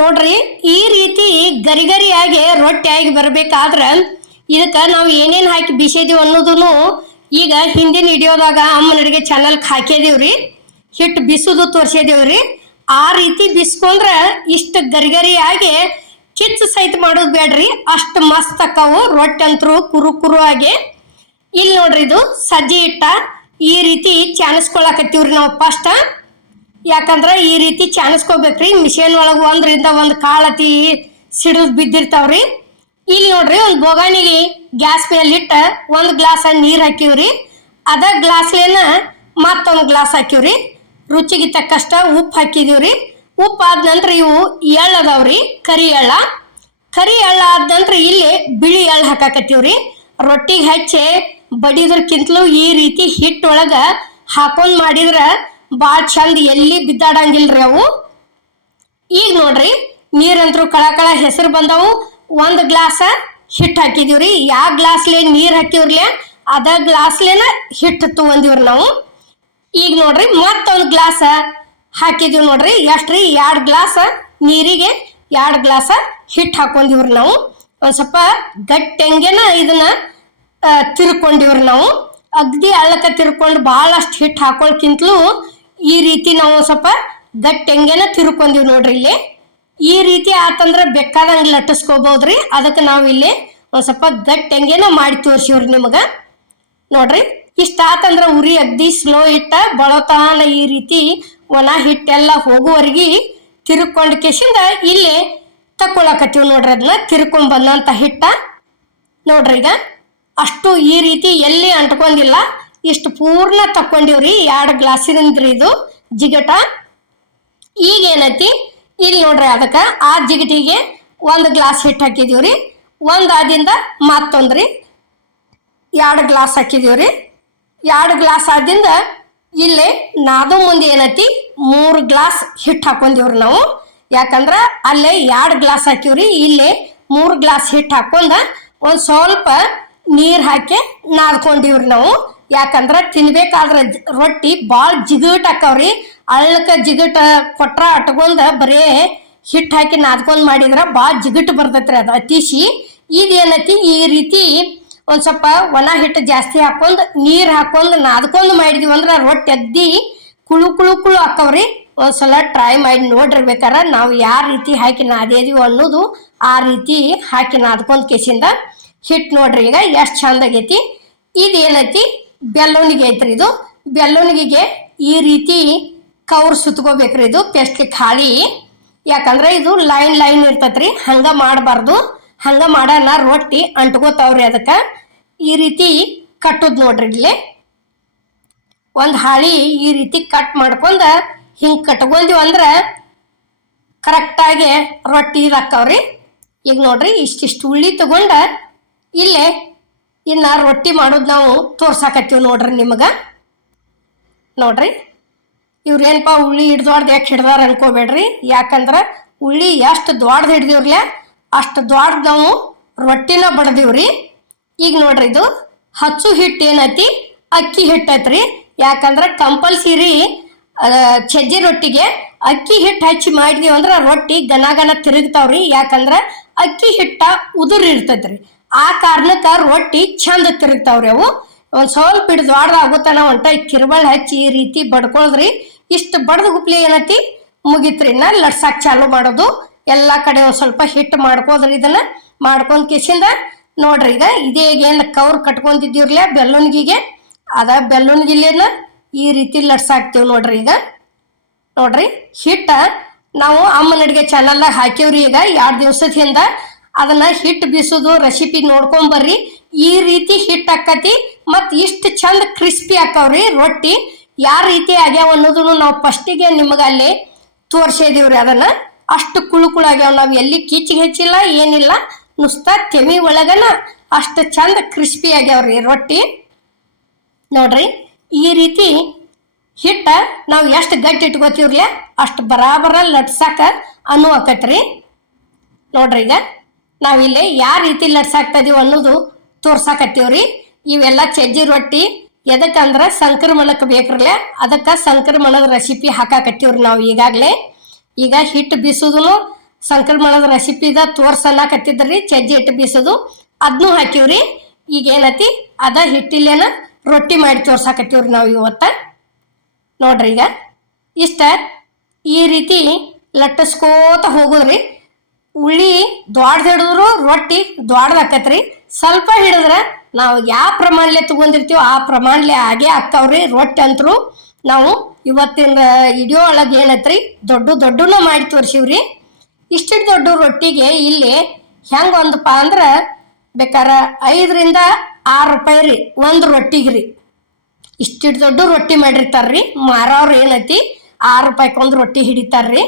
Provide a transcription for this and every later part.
ನೋಡ್ರಿ, ಈ ರೀತಿ ಗರಿಗರಿಯಾಗಿ ರೊಟ್ಟಿಯಾಗಿ ಬರ್ಬೇಕಾದ್ರ ಇದಕ್ಕ ನಾವು ಏನೇನ್ ಹಾಕಿ ಬಿಸಿದೀವಿ ಅನ್ನೋದನ್ನು ಈಗ ಹಿಂದಿನ ವಿಡಿಯೋದಾಗ ಅಮ್ಮನ ಅಡಿಗೆ ಚಾನಲ್ಗೆ ಹಾಕಿದೀವ್ರಿ. ಹಿಟ್ಟು ಬಿಸುದು ತೋರ್ಸಿದೀವ್ರಿ. ಆ ರೀತಿ ಬಿಸ್ಕೊಂಡ್ರ ಇಷ್ಟ ಗರಿಗರಿಯಾಗಿ ಕಿಚ್ಚು ಸಹಿತ ಮಾಡೋದು ಬೇಡ್ರಿ, ಅಷ್ಟು ಮಸ್ತ್ ಅಕ್ಕಾವು ರೊಟ್ಟಿ ಅಂತರೂ ಕುರು ಆಗಿ. ಇಲ್ಲಿ ನೋಡ್ರಿ, ಇದು ಸಜ್ಜಿ ಹಿಟ್ಟ ಈ ರೀತಿ ಚಾನಿಸ್ಕೊಳಕತ್ತೀವ್ರಿ ನಾವು ಫಸ್ಟ್. ಯಾಕಂದ್ರೆ ಈ ರೀತಿ ಚಾನಿಸ್ಕೋಬೇಕ್ರಿ. ಮಿಷಿನ್ ಒಳಗೆ ಒಂದ್ರಿಂದ ಒಂದು ಕಾಳತಿ ಸಿಡಿದು ಬಿದ್ದಿರ್ತಾವ್ರಿ. ಇಲ್ಲಿ ನೋಡ್ರಿ, ಒಂದು ಬೋಗಾಣಿಗೆ ಗ್ಯಾಸ್ ಮೇಲೆ ಇಟ್ಟ ಒಂದು ಗ್ಲಾಸ್ ನೀರು ಹಾಕಿವ್ರಿ. ಅದ ಗ್ಲಾಸ್ಲೇನ ಮತ್ತೊಂದು ಗ್ಲಾಸ್ ಹಾಕಿವ್ರಿ. ರುಚಿಗೆ ತಕ್ಕಷ್ಟ ಉಪ್ಪು ಹಾಕಿದೀವ್ರಿ. ಉಪ್ಪು ಆದ ನಂತರ ಇವು ಎಳ್ಳು ಅದಾವ್ರಿ, ಕರಿ ಎಳ್ಳು ಆದ ನಂತರ ಇಲ್ಲಿ ಬಿಳಿ ಎಳ್ಳು ಹಾಕಾಕತ್ತೀವ್ರಿ. ರೊಟ್ಟಿಗೆ ಹಚ್ಚಿ ಬಡಿದ್ರಕ್ಕಿಂತಲೂ ಈ ರೀತಿ ಹಿಟ್ಟೊಳಗ ಹಾಕೊಂಡ್ ಮಾಡಿದ್ರ ಭಾಳ ಚಂದ, ಎಲ್ಲಿ ಬಿದ್ದಾಡಂಗಿಲ್ರಿ ಅವು. ಈಗ ನೋಡ್ರಿ, ನೀರಂತರೂ ಕಳ ಹೆಸರು ಬಂದವು. ಒಂದು ಗ್ಲಾಸ ಹಿಟ್ಟು ಹಾಕಿದೀವ್ರಿ. ಯಾವ ಗ್ಲಾಸ್ಲೆ ನೀರು ಹಾಕಿವ್ರಲೆ ಅದ ಗ್ಲಾಸ್ಲೇನ ಹಿಟ್ಟು ತಗೊಂಡಿವ್ರಿ ನಾವು. ಈಗ ನೋಡ್ರಿ, ಮತ್ತೊಂದು ಗ್ಲಾಸ ಹಾಕಿದೀವಿ ನೋಡ್ರಿ. ಎಷ್ಟ್ರಿ? 2 ಗ್ಲಾಸ ನೀರಿಗೆ 2 ಗ್ಲಾಸ ಹಿಟ್ಟು ಹಾಕೊಂಡಿವ್ರಿ ನಾವು. ಒಂದು ಸ್ವಲ್ಪ ಗಟ್ಟೆಂಗೆನ ಇದನ್ನ ತಿರ್ಕೊಂಡಿವ್ರಿ ನಾವು. ಅಗ್ದಿ ಅಳ್ಳಕ ತಿರ್ಕೊಂಡು ಭಾಳಷ್ಟು ಹಿಟ್ಟು ಹಾಕೊಳ್ಕಿಂತಲೂ ಈ ರೀತಿ ನಾವು ಸ್ವಲ್ಪ ಗಟ್ಟೆಂಗೆನ ತಿರ್ಕೊಂಡಿವ್ ನೋಡ್ರಿ. ಇಲ್ಲಿ ಈ ರೀತಿ ಆತಂದ್ರೆ ಬೇಕಾದಂಗೆ ಲಟ್ಟಿಸ್ಕೋಬಹುದ್ರಿ. ಅದಕ್ಕೆ ನಾವು ಇಲ್ಲಿ ಒಂದು ಸ್ವಲ್ಪ ಗಟ್ಟೆಂಗೆನ ಮಾಡಿ ತೋರಿಸಿವ್ರಿ ನಿಮಗೆ. ನೋಡ್ರಿ, ಇಷ್ಟ ಆತಂದ್ರೆ ಉರಿ ಅಗ್ದಿ ಸ್ಲೋ ಇಟ್ಟ ಬಳತಾನ ಈ ರೀತಿ ಒಣ ಹಿಟ್ಟೆಲ್ಲ ಹೋಗುವವರೆಗೆ ತಿರ್ಕೊಂಡ್ ಕೇಸಿಂದ ಇಲ್ಲಿ ತಕ್ಕೊಳಕತ್ತೀವಿ ನೋಡ್ರಿ. ಅದನ್ನ ತಿರ್ಕೊಂಡ್ ಬಂದಂತ ಹಿಟ್ಟ ನೋಡ್ರಿ. ಈಗ ಅಷ್ಟು ಈ ರೀತಿ ಎಲ್ಲಿ ಅಂಟ್ಕೊಂಡಿಲ್ಲ, ಇಷ್ಟು ಪೂರ್ಣ ತಕ್ಕೊಂಡಿವ್ರಿ. 2 ಗ್ಲಾಸಿನಿಂದ್ರಿ ಇದು ಜಿಗಟ. ಈಗ ಏನೈತಿ ಇಲ್ಲಿ ನೋಡ್ರಿ, ಅದಕ್ಕೆ ಆ ಜಿಗಟಿಗೆ 1 ಗ್ಲಾಸ್ ಹಿಟ್ಟು ಹಾಕಿದೀವ್ರಿ. ಒಂದಾದಿಂದ ಮತ್ತೊಂದ್ರಿ 2 ಗ್ಲಾಸ್ ಹಾಕಿದೀವ್ರಿ. 2 ಗ್ಲಾಸ್ ಆದಿಂದ ಇಲ್ಲಿ ನಾದು ಮುಂದೆ ಏನೈತಿ 3 ಗ್ಲಾಸ್ ಹಿಟ್ಟು ಹಾಕೊಂಡಿವ್ರಿ ನಾವು. ಯಾಕಂದ್ರ ಅಲ್ಲೇ 2 ಗ್ಲಾಸ್ ಹಾಕಿವ್ರಿ, ಇಲ್ಲಿ 3 ಗ್ಲಾಸ್ ಹಿಟ್ಟು ಹಾಕೊಂಡ ಒಂದು ಸ್ವಲ್ಪ ನೀರು ಹಾಕಿ ನಾದ್ಕೊಂಡಿವ್ರಿ ನಾವು. ಯಾಕಂದ್ರ ತಿನ್ಬೇಕಾದ್ರ ರೊಟ್ಟಿ ಭಾಳ ಜಿಗಟ್ ಹಾಕವ್ರಿ. ಅಳ್ಳಕ ಜಿಗಟ್ ಕೊಟ್ರ ಅಟ್ಕೊಂಡ ಬರೇ ಹಿಟ್ಟು ಹಾಕಿ ನಾದ್ಕೊಂಡ್ ಮಾಡಿದ್ರ ಭಾಳ ಜಿಗಟ್ ಬರ್ತೈತ್ರಿ ಅದು ಅತಿಶಿ. ಇದೇನೈತಿ ಈ ರೀತಿ ಒಂದು ಸ್ವಲ್ಪ ಒಣ ಹಿಟ್ಟು ಜಾಸ್ತಿ ಹಾಕೊಂಡು ನೀರು ಹಾಕೊಂಡು ನಾದ್ಕೊಂಡು ಮಾಡಿದ್ವಿ ಅಂದ್ರೆ ರೊಟ್ಟಿ ಅಗ್ದಿ ಕುಳು ಹಾಕವ್ರಿ. ಒಂದ್ಸಲ ಟ್ರೈ ಮಾಡಿ ನೋಡ್ರಿ ಬೇಕಾರ. ನಾವು ಯಾವ ರೀತಿ ಹಾಕಿ ನಾದೇದೀವಿ ಅನ್ನೋದು ಆ ರೀತಿ ಹಾಕಿ ನಾದ್ಕೊಂಡ್ ಕೇಸಿಂದ ಹಿಟ್ಟು ನೋಡ್ರಿ. ಈಗ ಎಷ್ಟು ಚಂದ ಆಗೈತಿ. ಇದೇನೈತಿ ಬೆಲ್ಲುನಿಗೆ ಐತ್ರಿ. ಇದು ಬೆಲ್ಲುನಿಗೆ ಈ ರೀತಿ ಕವ್ರು ಸುತ್ಕೋಬೇಕ್ರಿ. ಇದು ಪೆಸ್ಟ್ಲಿಕ್ಕೆ ಹಾಳಿ. ಯಾಕಂದ್ರೆ ಇದು ಲೈನ್ ಇರ್ತೈತ್ರಿ, ಹಂಗ ಮಾಡಬಾರ್ದು. ಹಂಗ ಮಾಡೋಣ ರೊಟ್ಟಿ ಅಂಟ್ಕೋತಾವ್ರಿ. ಅದಕ್ಕೆ ಈ ರೀತಿ ಕಟ್ಟುದ್ ನೋಡ್ರಿ. ಇಲ್ಲಿ ಒಂದು ಹಾಳಿ ಈ ರೀತಿ ಕಟ್ ಮಾಡ್ಕೊಂಡ ಹಿಂಗೆ ಕಟ್ಕೊಂಡಿವ್ ಅಂದ್ರೆ ಕರೆಕ್ಟಾಗಿ ರೊಟ್ಟಿ ಇದಾಕವ್ರಿ. ಈಗ ನೋಡ್ರಿ, ಇಷ್ಟಿಷ್ಟು ಉಳ್ಳಿ ತಗೊಂಡ ಇಲ್ಲೇ ಇನ್ನು ರೊಟ್ಟಿ ಮಾಡೋದು ನಾವು ತೋರ್ಸಾಕತ್ತೀವಿ ನೋಡ್ರಿ ನಿಮಗೆ. ನೋಡ್ರಿ, ಇವ್ರೇನಪ್ಪ ಉಳ್ಳಿ ಹಿಡ್ದೊಡ್ದು ಯಾಕೆ ಹಿಡ್ದಾರ ಅನ್ಕೋಬೇಡ್ರಿ. ಯಾಕಂದ್ರೆ ಉಳ್ಳಿ ಎಷ್ಟು ದೊಡ್ಡದು ಹಿಡ್ದಿವ್ರಲ್ಲ ಅಷ್ಟು ದೊಡ್ಡ ನಾವು ರೊಟ್ಟಿನ ಬಡ್ದೀವ್ರಿ. ಈಗ ನೋಡ್ರಿ, ಇದು ಹಚ್ಚು ಹಿಟ್ಟು ಏನೈತಿ ಅಕ್ಕಿ ಹಿಟ್ಟು ಐತ್ರಿ. ಯಾಕಂದ್ರೆ ಕಂಪಲ್ಸರಿ ಸಜ್ಜಿ ರೊಟ್ಟಿಗೆ ಅಕ್ಕಿ ಹಿಟ್ಟು ಹಚ್ಚಿ ಮಾಡಿದೀವಿ ಅಂದ್ರೆ ರೊಟ್ಟಿ ಗನ ತಿರುಗ್ತಾವ್ರಿ. ಯಾಕಂದ್ರೆ ಅಕ್ಕಿ ಹಿಟ್ಟ ಉದುರು ಇರ್ತೈತ್ರಿ. ಆ ಕಾರಣಕ್ಕೆ ರೊಟ್ಟಿ ಚಂದ ತಿರುಗ್ತಾವ್ರಿ. ಅವು ಒಂದು ಸ್ವಲ್ಪ ಹಿಡ್ದು ದೊಡ್ಡದಾಗುತ್ತಾನ ಹೊಂಟ ಕಿರ್ಬಳ್ ಹಚ್ಚಿ ಈ ರೀತಿ ಬಡ್ಕೊಳ್ರಿ. ಇಷ್ಟು ಬಡ್ದು ಗುಪ್ಲಿ ಏನೈತಿ ಮುಗಿತ್ರಿ. ಇನ್ನ ಲಟ್ಸಾಕ್ ಚಾಲು ಮಾಡೋದು. ಎಲ್ಲಾ ಕಡೆ ಒಂದ್ ಸ್ವಲ್ಪ ಹಿಟ್ಟು ಮಾಡ್ಕೋದ್ರಿ. ಇದನ್ನ ಮಾಡ್ಕೊಂಡ್ ಕಿಸಿಂದ ನೋಡ್ರಿ, ಈಗ ಇದೇ ಏನು ಕವ್ರು ಕಟ್ಕೊಂತಿದ್ದೀವ್ರಲ್ಲ ಬೆಲ್ಲುನ್ಗಿಗೆ, ಅದ ಬೆಲ್ಲುನ್ಗಿಲೇನ ಈ ರೀತಿ ಲಟ್ಸಾಕ್ತಿವ್ ನೋಡ್ರಿ. ಈಗ ನೋಡ್ರಿ, ಹಿಟ್ಟ ನಾವು ಅಮ್ಮನ ಅಡಿಗೆ ಚಾನಲ್ದಾಗ ಹಾಕಿವ್ರಿ. ಈಗ 2 ದಿವಸದ ಹಿಂದ ಅದನ್ನ ಹಿಟ್ಟು ಬೀಸೋದು ರೆಸಿಪಿ ನೋಡ್ಕೊಂಬರ್ರಿ. ಈ ರೀತಿ ಹಿಟ್ಟು ಹಾಕತಿ ಮತ್ತು ಇಷ್ಟು ಚಂದ ಕ್ರಿಸ್ಪಿ ಹಾಕವ್ರಿ ರೊಟ್ಟಿ. ಯಾವ ರೀತಿ ಆಗ್ಯಾವ ಅನ್ನೋದನ್ನು ನಾವು ಫಸ್ಟಿಗೆ ನಿಮಗೆ ಅಲ್ಲಿ ತೋರ್ಸಿದೀವ್ರಿ. ಅದನ್ನ ಅಷ್ಟು ಕುಳು ಆಗ್ಯಾವ. ನಾವು ಎಲ್ಲಿ ಕಿಚ್ಚಿಗೆ ಹೆಚ್ಚಿಲ್ಲ ಏನಿಲ್ಲ, ನುಸ್ತ ತೆಮಿ ಒಳಗನ ಅಷ್ಟು ಚಂದ ಕ್ರಿಸ್ಪಿ ಆಗ್ಯಾವ್ರಿ ರೊಟ್ಟಿ. ನೋಡ್ರಿ, ಈ ರೀತಿ ಹಿಟ್ಟ ನಾವು ಎಷ್ಟು ಗಟ್ಟಿ ಇಟ್ಕೋತೀವ್ರಲ್ಲ ಅಷ್ಟು ಬರಾಬರ ಲಟ್ಸಾಕ ಆಕತ್ರಿ. ನೋಡ್ರಿ, ಈಗ ನಾವಿಲ್ಲಿ ಯಾವ ರೀತಿ ಲಟ್ಸಾಕ್ತಾ ಇದೀವಿ ಅನ್ನೋದು ತೋರ್ಸಾಕತ್ತೀವ್ರಿ. ಇವೆಲ್ಲ ಸಜ್ಜಿ ರೊಟ್ಟಿ ಎದಕ್ಕಂದ್ರೆ ಸಂಕ್ರಮಣಕ್ಕೆ ಬೇಕ್ರಲ್ಲ, ಅದಕ್ಕೆ ಸಂಕ್ರಮಣದ ರೆಸಿಪಿ ಹಾಕಾಕತ್ತೀವ್ರಿ ನಾವು ಈಗಾಗಲೇ. ಈಗ ಹಿಟ್ಟು ಬೀಸೋದನ್ನು ಸಂಕ್ರಮಣದ ರೆಸಿಪಿದ ತೋರ್ಸನ್ನಕತ್ತಿದ್ರಿ ಚಜ್ಜಿ ಹಿಟ್ಟು ಬೀಸೋದು ಅದನ್ನೂ ಹಾಕಿವ್ರಿ. ಈಗ ಏನತಿ ಅದ ಹಿಟ್ಟಿಲೇನ ರೊಟ್ಟಿ ಮಾಡಿ ತೋರ್ಸಾಕತ್ತೀವ್ರಿ ನಾವು ಇವತ್ತ. ನೋಡ್ರಿ ಈಗ ಇಷ್ಟ ಈ ರೀತಿ ಲಟ್ಟಿಸ್ಕೋತ ಹೋಗೋದ್ರಿ. ಉಳ್ಳಿ ದ್ವಾಡ್ದು ಹಿಡಿದ್ರು ರೊಟ್ಟಿ ದ್ವಾಡ್ದಾಕತ್ರಿ. ಸ್ವಲ್ಪ ಹಿಡಿದ್ರೆ ನಾವು ಯಾವ ಪ್ರಮಾಣಲೆ ತಗೊಂಡಿರ್ತೀವೋ ಆ ಪ್ರಮಾಣಲೆ ಆಗೇ ಆಗ್ತಾವ್ರಿ ರೊಟ್ಟಿ ಅಂತರೂ. ನಾವು ಇವತ್ತಿನ ವಿಡಿಯೋ ಒಳಗೆ ಏನತ್ರಿ ದೊಡ್ಡನೂ ಮಾಡಿ ತೋರಿಸಿವ್ರಿ. ಇಷ್ಟಿಟ್ಟು ದೊಡ್ಡ ರೊಟ್ಟಿಗೆ ಇಲ್ಲಿ ಹೆಂಗೆ ಒಂದಪ್ಪ ಅಂದ್ರೆ ಬೇಕಾರ 5 ರಿಂದ 6 ರೂಪಾಯಿ ರೀ ಒಂದು ರೊಟ್ಟಿಗ್ರಿ. ಇಷ್ಟಿಟ್ಟು ದೊಡ್ಡ ರೊಟ್ಟಿ ಮಾಡಿರ್ತಾರ್ರಿ. ಮಾರವ್ರು ಏನೈತಿ 6 ರೂಪಾಯಿಗೊಂದು ರೊಟ್ಟಿ ಹಿಡಿತಾರ್ರಿ.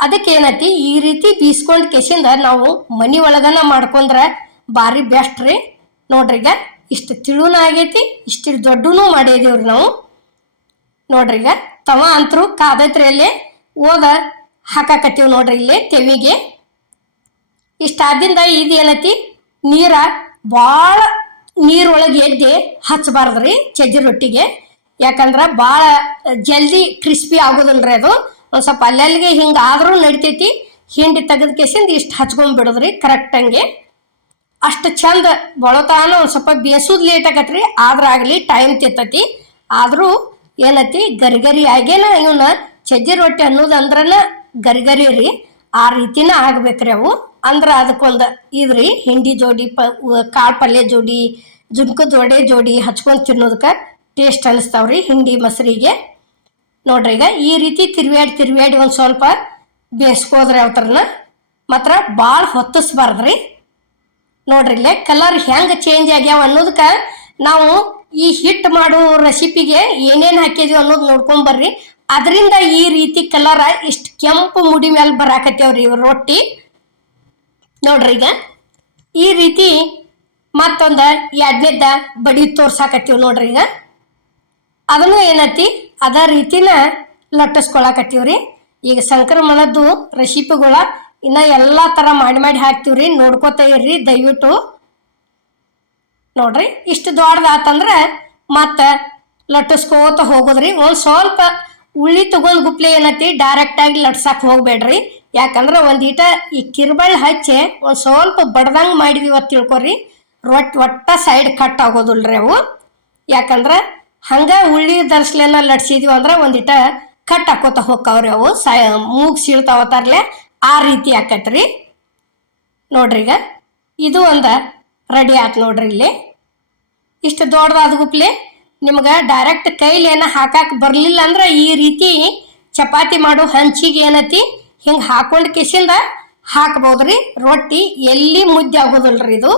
ಅದಕ್ಕೆ ಏನೈತಿ ಈ ರೀತಿ ಬೀಸ್ಕೊಂಡು ಕೆಸಿಂದ ನಾವು ಮನಿ ಒಳಗನ ಮಾಡ್ಕೊಂಡ್ರೆ ಭಾರಿ ಬೆಸ್ಟ್ ರೀ. ನೋಡ್ರಿ ಈಗ ಇಷ್ಟು ತಿಳುನ ಆಗೈತಿ, ಇಷ್ಟು ದೊಡ್ಡನೂ ಮಾಡಿದೀವ್ರಿ ನಾವು. ನೋಡ್ರಿ ಈಗ ತವ ಅಂತರೂ ಕಾದೈತ್ರಿ. ಅಲ್ಲೇ ಓದ ಹಾಕಾಕತ್ತೀವಿ ನೋಡ್ರಿ ಇಲ್ಲಿ ತೆವಿಗೆ. ಇಷ್ಟಾದಿಂದ ಇದೇನೈತಿ ನೀರ ಭಾಳ ನೀರೊಳಗೆ ಎದ್ದಿ ಹಚ್ಚಬಾರ್ದ್ರಿ ಚಜ್ಜಿ ರೊಟ್ಟಿಗೆ. ಯಾಕಂದ್ರೆ ಭಾಳ ಜಲ್ದಿ ಕ್ರಿಸ್ಪಿ ಆಗೋದಿಲ್ರಿ ಅದು. ಒಂದು ಸ್ವಲ್ಪ ಅಲ್ಲಲ್ಲಿಗೆ ಹಿಂಗೆ ಆದ್ರೂ ನಡಿತೈತಿ. ಹಿಂಡಿ ತೆಗೆದ ಕೇಸಿಂದ ಇಷ್ಟು ಹಚ್ಕೊಂಡ್ಬಿಡೋದ್ರಿ ಕರೆಕ್ಟಂಗೆ. ಅಷ್ಟು ಚಂದ ಬಳತಾನ ಒಂದು ಸ್ವಲ್ಪ ಬೇಸೋದು ಲೇಟ್ ಆಗತ್ರಿ. ಆದ್ರೆ ಆಗಲಿ ಟೈಮ್ ತಿತ್ತತಿ. ಆದರೂ ಏನೈತಿ ಗರಿಗರಿ ಆಗೇನ ಇವನ್ನ ಚಜ್ಜಿ ರೊಟ್ಟಿ ಅನ್ನೋದಂದ್ರನ ಗರಿಗರಿ ರೀ. ಆ ರೀತಿನ ಆಗ್ಬೇಕ್ರಿ ಅವು. ಅಂದ್ರೆ ಅದಕ್ಕೊಂದು ಇದ್ರಿ ಹಿಂಡಿ ಜೋಡಿ ಕಾಳು ಪಲ್ಯ ಜೋಡಿ ಜುನ್ಕದ ವಡೆ ಜೋಡಿ ಹಚ್ಕೊಂಡು ತಿನ್ನೋದಕ್ಕೆ ಟೇಸ್ಟ್ ಅನಿಸ್ತಾವ್ರಿ ಹಿಂಡಿ ಮೊಸರಿಗೆ. ನೋಡ್ರಿ ಈಗ ಈ ರೀತಿ ತಿರ್ವ್ಯಾಡಿ ಒಂದು ಸ್ವಲ್ಪ ಬೇಯಿಸ್ಕೋದ್ರಿ ಅವತ್ರನ. ಮಾತ್ರ ಭಾಳ ಹೊತ್ತಿಸ್ಬಾರ್ದ್ರಿ. ನೋಡ್ರಿ ಇಲ್ಲೇ ಕಲರ್ ಹೆಂಗೆ ಚೇಂಜ್ ಆಗ್ಯಾವ ಅನ್ನೋದಕ್ಕೆ ನಾವು ಈ ಹಿಟ್ಟು ಮಾಡೋ ರೆಸಿಪಿಗೆ ಏನೇನು ಹಾಕಿದೀವಿ ಅನ್ನೋದು ನೋಡ್ಕೊಂಬರ್ರಿ. ಅದರಿಂದ ಈ ರೀತಿ ಕಲರ ಇಷ್ಟು ಕೆಂಪು ಮುಡಿ ಮೇಲೆ ಬರಾಕತ್ತೇವ್ರಿ ಇವ್ರ ರೊಟ್ಟಿ. ನೋಡ್ರಿ ಈಗ ಈ ರೀತಿ ಮತ್ತೊಂದು ಎಡ್ನೆದ್ದ ಬಡಿ ತೋರ್ಸಾಕತ್ತೀವಿ ನೋಡ್ರಿ ಈಗ. ಅದನ್ನು ಏನೈತಿ ಅದ ರೀತಿನ ಲಟ್ಟಿಸ್ಕೊಳಕತ್ತೀವ್ರಿ. ಈಗ ಸಂಕ್ರಮಣದ್ದು ರೆಸಿಪಿಗಳ ಇನ್ನ ಎಲ್ಲ ಥರ ಮಾಡಿ ಹಾಕ್ತೀವ್ರಿ. ನೋಡ್ಕೋತಾ ಇರ್ರಿ ದಯವಿಟ್ಟು. ನೋಡ್ರಿ ಇಷ್ಟು ದೊಡ್ಡದಾತಂದ್ರೆ ಮತ್ತೆ ಲಟ್ಟಿಸ್ಕೋತ ಹೋಗೋದ್ರಿ. ಒಂದು ಸ್ವಲ್ಪ ಉಳ್ಳಿ ತಗೊಂಡ್ ಗುಪ್ಲೆ ಏನೈತಿ ಡೈರೆಕ್ಟಾಗಿ ಲಟ್ಸಕ್ಕೆ ಹೋಗ್ಬೇಡ್ರಿ. ಯಾಕಂದ್ರೆ ಒಂದೀಟ ಈ ಕಿರ್ಬಳ್ಳಿ ಹಚ್ಚಿ ಒಂದು ಸ್ವಲ್ಪ ಬಡ್ದಂಗೆ ಮಾಡಿದೀವಿ ಅಂತ ತಿಳ್ಕೊರಿ. ಒಟ್ಟ ಸೈಡ್ ಕಟ್ ಆಗೋದಿಲ್ರಿ ಅವು. ಯಾಕಂದ್ರೆ ಹಂಗೆ ಉಳ್ಳಿ ದರ್ಸ್ಲೇನ ಲಟ್ಸಿದೀವಿ ಅಂದ್ರೆ ಒಂದಿಟ ಕಟ್ ಹಾಕೋತ ಹೋಗ್ತಾವ್ರಿ ಅವು. ಮೂಗ್ ಸೀಳ್ತಾವತ್ತಾರ್ಲೆ ಆ ರೀತಿ ಆಕತ್ರಿ. ನೋಡ್ರಿ ಈಗ ಇದು ಒಂದು ರೆಡಿ ಆಯ್ತು ನೋಡ್ರಿ. ಇಲ್ಲಿ ಇಷ್ಟು ದೊಡ್ಡದಾದ ಗುಪ್ಲೆ ನಿಮ್ಗೆ ಡೈರೆಕ್ಟ್ ಕೈಲೇನ ಹಾಕಕ್ಕೆ ಬರಲಿಲ್ಲ ಅಂದ್ರೆ ಈ ರೀತಿ ಚಪಾತಿ ಮಾಡೋ ಹಂಚಿಗೆ ಏನೈತಿ ಹಿಂಗೆ ಹಾಕೊಂಡು ಕಿಸಿಂದ ಹಾಕ್ಬೋದ್ರಿ. ರೊಟ್ಟಿ ಎಲ್ಲಿ ಮುದ್ದೆ ಆಗೋದಿಲ್ರಿ. ಇದು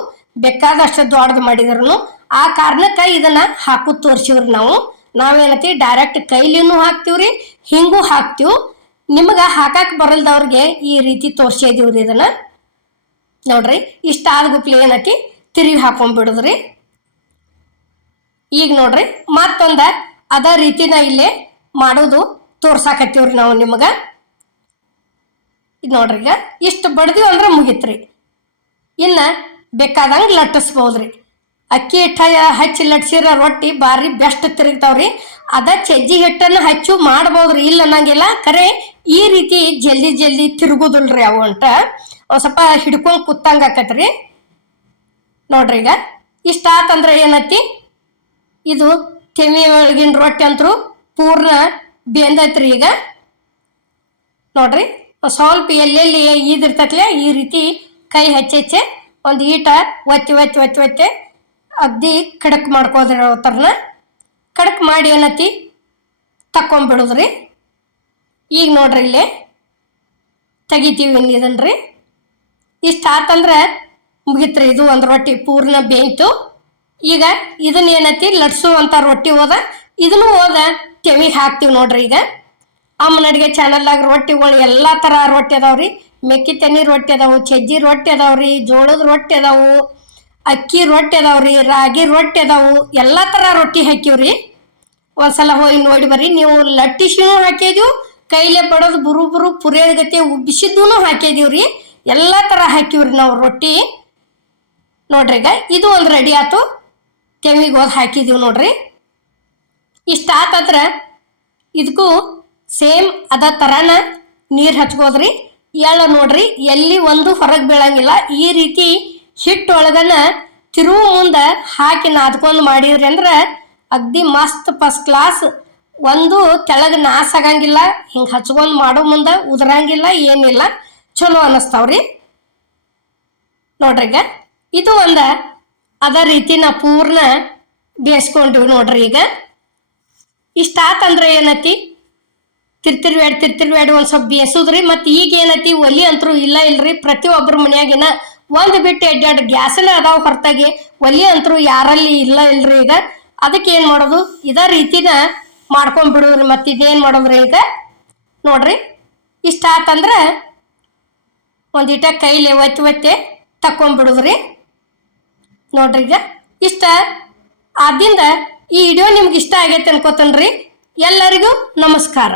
ಬೇಕಾದಷ್ಟು ದೊಡ್ಡದು ಮಾಡಿದ್ರು ಆ ಕಾರಣಕ್ಕೆ ಇದನ್ನ ಹಾಕೋದು ತೋರಿಸಿವ್ರಿ ನಾವು. ನಾವೇನೈತಿ ಡೈರೆಕ್ಟ್ ಕೈಲಿನೂ ಹಾಕ್ತೀವ್ರಿ, ಹಿಂಗೂ ಹಾಕ್ತೀವಿ. ನಿಮ್ಗೆ ಹಾಕಕ್ಕೆ ಬರಲ್ದವ್ರಿಗೆ ಈ ರೀತಿ ತೋರಿಸಿದೀವ್ರಿ ಇದನ್ನ. ನೋಡ್ರಿ ಇಷ್ಟ ಆದ ಗುಪ್ಲೆ ಏನೈತಿ ತಿರುವಿ ಹಾಕೊಂಡ್ಬಿಡುದ್ರಿ. ಈಗ ನೋಡ್ರಿ ಮತ್ತೊಂದು ಅದ ರೀತಿನ ಇಲ್ಲೇ ಮಾಡೋದು ತೋರ್ಸಾಕತ್ತೀವ್ರಿ ನಾವು ನಿಮಗೆ. ಇದು ನೋಡ್ರಿ ಈಗ ಇಷ್ಟು ಬಡ್ದೀವಿ ಅಂದ್ರೆ ಮುಗಿತ್ರಿ. ಇನ್ನು ಬೇಕಾದಂಗೆ ಲಟ್ಟಿಸ್ಬೋದ್ರಿ. ಅಕ್ಕಿ ಹಿಟ್ಟು ಹಚ್ಚಿ ಲಟ್ಸಿರೋ ರೊಟ್ಟಿ ಭಾರಿ ಬೆಸ್ಟ್ ತಿರುಗ್ತಾವ್ರಿ. ಅದ ಚಜ್ಜಿ ಹಿಟ್ಟನ್ನು ಹಚ್ಚು ಮಾಡ್ಬೋದ್ರಿ, ಇಲ್ಲ ಅನ್ನಂಗಿಲ್ಲ. ಖರೆ ಈ ರೀತಿ ಜಲ್ದಿ ತಿರುಗುದಿಲ್ರಿ ಅವು ಅಂಟ. ಒಂದು ಸ್ವಲ್ಪ ಹಿಡ್ಕೊಂಡು ಕೂತಂಗೆ ಆಕತ್ರಿ. ನೋಡ್ರಿ ಈಗ ಇಷ್ಟ ಆತಂದ್ರೆ ಏನೈತಿ ಇದು ತೆವಿ ಒಳಗಿನ ರೊಟ್ಟಿ ಅಂತರೂ ಪೂರ್ಣ ಬೆಂದೈತ್ರಿ. ಈಗ ನೋಡ್ರಿ ಸ್ವಲ್ಪ ಎಲ್ಲೆಲ್ಲಿ ಇದಿರ್ತಕ್ಲೆ ಈ ರೀತಿ ಕೈ ಹಚ್ಚೆ ಒಂದು ಈಟ ಒತ್ತಿ ಅಗ್ದಿ ಕಡಕ್ ಮಾಡ್ಕೋದ್ರಿ. ಅವತ್ತರನ್ನ ಕಡಕ್ ಮಾಡಿ ಏನತಿ ತಕ್ಕೊಂಬಿಡುದ್ರಿ. ಈಗ ನೋಡ್ರಿ ಇಲ್ಲಿ ತೆಗಿತೀವಿ ಇದನ್ರಿ. ಇಷ್ಟ ಆತಂದ್ರೆ ಮುಗಿತ್ರಿ. ಇದು ಒಂದು ರೊಟ್ಟಿ ಪೂರ್ಣ ಬೇಯ್ತು. ಈಗ ಇದನ್ನ ಏನೈತಿ ಲಟ್ಸುವಂಥ ರೊಟ್ಟಿ ಹೋದ ಇದನ್ನು ಹೋದ ತೆವಿಗೆ ಹಾಕ್ತೀವಿ ನೋಡ್ರಿ. ಈಗ ಅಮ್ಮನ ಅಡುಗೆ ಚಾನಲ್ದಾಗ ರೊಟ್ಟಿಗಳು ಎಲ್ಲ ಥರ ರೊಟ್ಟಿ ಅದಾವ್ರಿ. ಮೆಕ್ಕಿ ತೆನಿ ರೊಟ್ಟಿ ಅದಾವು, ಚಜ್ಜಿ ರೊಟ್ಟಿ ಅದಾವ್ರಿ, ಜೋಳದ ರೊಟ್ಟಿ ಅದಾವು, ಅಕ್ಕಿ ರೊಟ್ಟಿ ಅದಾವ್ರಿ, ರಾಗಿ ರೊಟ್ಟಿ ಅದಾವು. ಎಲ್ಲ ಥರ ರೊಟ್ಟಿ ಹಾಕಿವ್ರಿ. ಒಂದ್ಸಲ ಹೋಗಿ ನೋಡಿ ಬರ್ರಿ. ನೀವು ಲಟ್ಟಿಸಿನೂ ಹಾಕಿದೀವಿ, ಕೈಲೇ ಬಡೋದು ಬುರು ಪುರಿಯದ ಗತಿ ಉಬ್ಬಿಸಿದ್ದೂ ಹಾಕಿದೀವ್ರಿ. ಎಲ್ಲ ಥರ ಹಾಕಿವ್ರಿ ನಾವು ರೊಟ್ಟಿ. ನೋಡ್ರಿ ಈಗ ಇದು ಒಂದು ರೆಡಿ ಆಯ್ತು. ತೆವಿಗೆ ಹೋಗಿ ಹಾಕಿದೀವಿ ನೋಡ್ರಿ. ಇಷ್ಟ ಆತಂದ್ರೆ ಇದಕ್ಕೂ ಸೇಮ್ ಅದ ಥರನ ನೀರು ಹಚ್ಕೋದ್ರಿ. ಎಳ್ಳು ನೋಡ್ರಿ ಎಲ್ಲಿ ಒಂದು ಹೊರಗೆ ಬೀಳಂಗಿಲ್ಲ. ಈ ರೀತಿ ಹಿಟ್ಟೊಳಗನ ತಿರುವು ಮುಂದೆ ಹಾಕಿ ನಾದ್ಕೊಂಡು ಮಾಡಿದ್ರಿ ಅಂದ್ರೆ ಅಗ್ದಿ ಮಸ್ತ್ ಫಸ್ಟ್ ಕ್ಲಾಸ್. ಒಂದು ತೆಳಗ ನಾಸ ಆಗಂಗಿಲ್ಲ. ಹಿಂಗೆ ಹಚ್ಕೊಂಡು ಮಾಡೋ ಮುಂದೆ ಉದುರಂಗಿಲ್ಲ, ಏನಿಲ್ಲ, ಚಲೋ ಅನ್ನಿಸ್ತಾವ್ರಿ ನೋಡ್ರಿ. ಈಗ ಇದು ಒಂದು ಅದ ರೀತಿ ನಾ ಪೂರ್ಣ ಬೇಯಿಸ್ಕೊಂಡಿವಿ ನೋಡ್ರಿ. ಈಗ ಇಷ್ಟ ಆತಂದ್ರೆ ಏನೈತಿ ತಿರ್ತಿರ್ಬೇಡಿ ಒಂದು ಸ್ವಲ್ಪ ಬೇಯಿಸೋದ್ರಿ. ಮತ್ತು ಈಗ ಏನೈತಿ ಒಲಿ ಅಂತರೂ ಇಲ್ಲ ಇಲ್ರಿ, ಪ್ರತಿಯೊಬ್ಬರ ಮನ್ಯಾಗಿನ ಒಂದು ಬಿಟ್ಟು ಎಡ್ಡೆರಡು ಗ್ಯಾಸನ್ನ ಅದಾವ ಹೊರತಾಗಿ ಒಲಿ ಅಂತರೂ ಯಾರಲ್ಲಿ ಇಲ್ಲ ಇಲ್ರಿ. ಈಗ ಅದಕ್ಕೆ ಏನು ಮಾಡೋದು, ಇದೇ ರೀತಿನ ಮಾಡ್ಕೊಂಡ್ಬಿಡೋದ್ರಿ. ಮತ್ತು ಇದೇನು ಮಾಡೋದ್ರಿ ಈಗ ನೋಡ್ರಿ. ಇಷ್ಟ ಆತಂದ್ರೆ ಒಂದಿಟ ಕೈಲಿ ಒತ್ತಿ ತಕ್ಕೊಂಡ್ಬಿಡುದ್ರಿ ನೋಡ್ರಿ. ಈಗ ಇಷ್ಟ ಆದಿಂದ ಈ ವಿಡಿಯೋ ನಿಮ್ಗೆ ಇಷ್ಟ ಆಗೈತೆ ಅನ್ಕೋತನ್ರಿ. ಎಲ್ಲರಿಗೂ ನಮಸ್ಕಾರ.